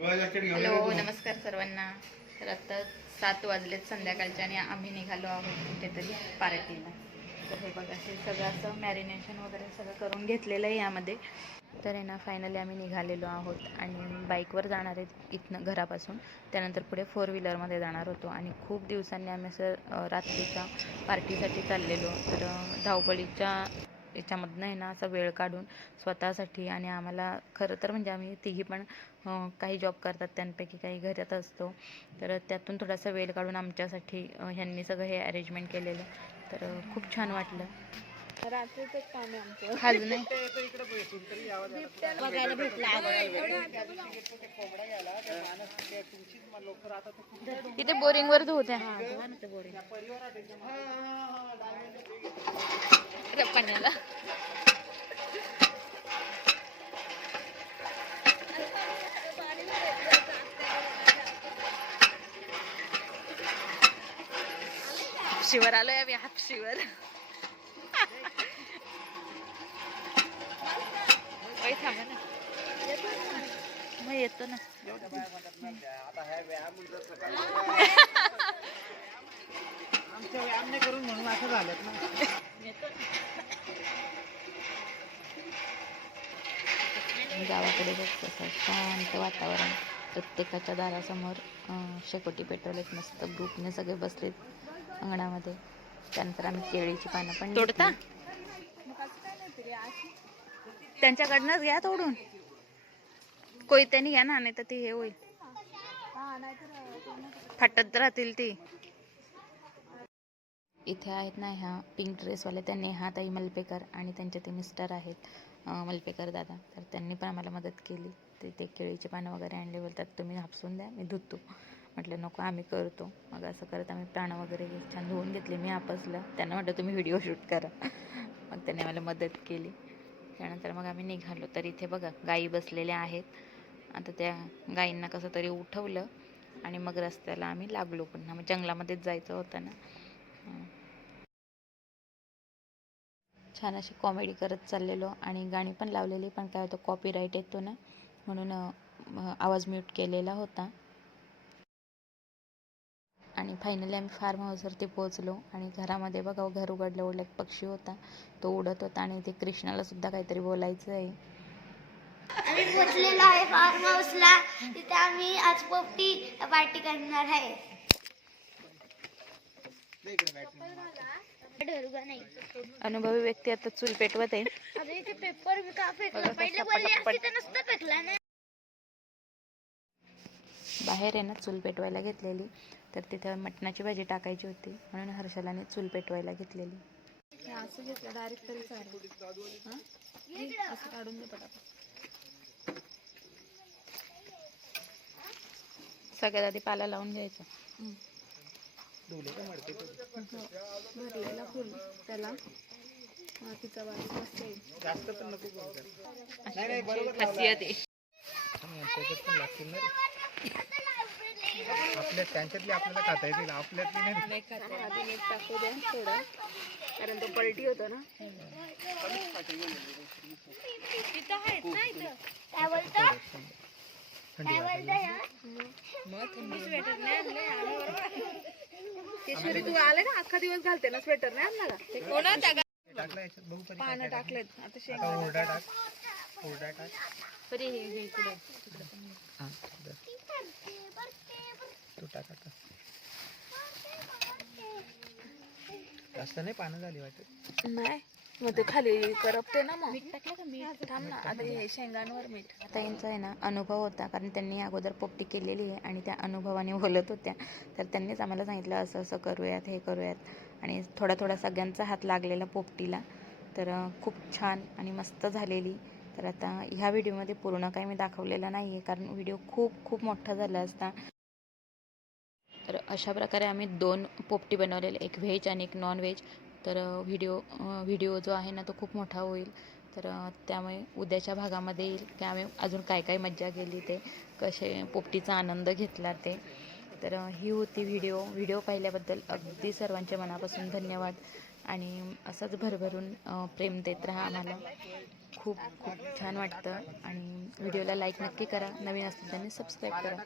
Hello, नमस्कार सर्वांना. तर आता 7 वाजलेत संध्याकाळचे आणि आम्ही निघालो आहोत कुठेतरी पार्टीला. तर हे बघा, हे सगळं असं मॅरिनेशन वगैरे सगळं करून घेतलेलं आहे यामध्ये. तर आहे ना, फायनली आम्ही निघालेलो आहोत आणि बाईकवर जाणार आहेत इथनं घरापासून. त्यानंतर पुढे 4 व्हीलरमध्ये जाणार होतो आणि खूप दिवसांनी आम्ही असं रात्रीच्या पार्टीसाठी चाललेलो. तर धावपळीच्या याच्यामधनं आहे ना, असा वेळ काढून स्वतःसाठी. आणि आम्हाला खरं तर म्हणजे आम्ही तिघी पण काही जॉब करतात, त्यांपैकी काही घरात असतो. तर त्यातून थोडासा वेळ काढून आमच्यासाठी ह्यांनी सगळं हे अरेंजमेंट केलेलं. तर खूप छान वाटलं. रात्रीच काम आहे आमचं. खाज नाही बघायला भेटला. इथे बोरिंगवर धुत्या पाण्याला. हापशीवर आलोय आम्ही, हापशीवर. थांबा ना, मग येतो ना. आमच्या व्यायाम नाही करून म्हणून असं झालं ना. गावाकडे बघतो शांत वातावरण. प्रत्येकाच्या दारासमोर शेकोटी पेटवलेत, मस्त ग्रुपने सगळे बसलेत अंगणामध्ये. त्यानंतर आम्ही केळीची पानं पण तोडता. त्यांच्याकडनंच घ्या तोडून. कोयत्यानी घ्या ना, नाही तर ते हे होईल, फाटत राहतील ती. इथे आहेत ना ह्या पिंक ड्रेसवाले, त्या नेहाताई मलपेकर आणि त्यांचे ते मिस्टर आहेत मलपेकर दादा. तर त्यांनी पण आम्हाला मदत केली. ते केळीचे पानं वगैरे आणले. बोलतात तुम्ही हापसून द्या, मी धुतो. म्हटलं नको, आम्ही करतो. मग असं करत आम्ही पानं वगैरे छान धुवून घेतली. मी हापसलं, त्यांना म्हटलं तुम्ही व्हिडिओ शूट करा. मग त्यांनी आम्हाला मदत केली. त्यानंतर मग आम्ही निघालो. तर इथे बघा, गायी बसलेल्या आहेत. आता त्या गायींना कसं तरी उठवलं आणि मग रस्त्याला आम्ही लागलो. पुन्हा मग जंगलामध्येच जायचं होतं ना. छान अशी कॉमेडी करत चाललेलो आणि गाणी पण लावलेली. पण काय होतं, कॉपीराईट येतो ना, म्हणून आवाज म्यूट केलेला होता. आणि फायनली आम्ही फार्म हाऊसवरती पोहोचलो आणि घरामध्ये बघा, घर उघडलं उघडलं एक पक्षी होता, तो उडत होता. आणि ते कृष्णाला सुद्धा काहीतरी बोलायचं आहे. आम्ही पोचलेलो आहे फार्म हाऊसला. तिथे आम्ही आज पोपटी पार्टी करणार आहे. अनुभवी व्यक्ती आता चूल पेटवत आहे. अरे ते पेपर मी का फेकला? पहिले बोलली असती तर नसतं फेकला ना. बाहेर आहे ना चूल पेटवायला घेतलेली. तर तिथं मटणाची भाजी टाकायची होती, म्हणून हर्षलाने चूल पेटवायला घेतलेली. असं घेतलं डायरेक्ट तरी चालेल. असं काढून दे पटापट. सगळ्यात आधी पाला लावून घ्यायचा. भरलेला फुल त्याला मातीचा बारीक मस्त येईल. जास्त पण नको. नाही बरोबर खासियत आहे. आपल्या त्यांच्यातली आपल्याला खाता येतील, आपल्यातली नाही. आधी मीठ टाकू द्या थोडं, कारण तो पलटी होतो ना. केशरी तू आले ना, अख्खा दिवस घालते ना स्वेटर, नाही आणला का? पानं टाकलेत आता. शेंगा हुरडा टाक, हुरडा टाक. तू टाक आता. जास्त नाही पानं झाली वाटत. नाही, मग ते खाली करपते ना. मग मीठ टाकलं का? मीठ थांब ना, आता हे शेंगांवर मीठ. ताईंचा आहे ना अनुभव होता, कारण त्यांनी अगोदर पोपटी केलेली आहे आणि त्या अनुभवाने बोलत होत्या. तर त्यांनीच आम्हाला सांगितलं असं असं करूयात, हे करूयात. आणि थोडा थोडा सगळ्यांचा हात लागलेला पोपटीला. तर खूप छान आणि मस्त झालेली. तर आता ह्या व्हिडिओमध्ये पूर्ण काही मी दाखवलेलं नाही आहे, कारण व्हिडिओ खूप खूप मोठा झाला असता. तर अशा प्रकारे आम्ही 2 पोपटी बनवलेले, एक व्हेज आणि एक नॉन व्हेज. तर व्हिडिओ जो आहे ना तो खूप मोठा होईल. तर त्यामुळे उद्याच्या भागामध्ये येईल की आम्ही अजून काय काय मज्जा केली, ते कसे पोपटीचा आनंद घेतला ते. तर ही होती व्हिडिओ पाहिल्याबद्दल अगदी सर्वांच्या मनापासून धन्यवाद. आणि असंच भरभरून प्रेम देत राहा आम्हाला. खूप खूप छान वाटतं. आणि व्हिडिओला लाईक नक्की करा, नवीन असतील त्यांनी सबस्क्राईब करा.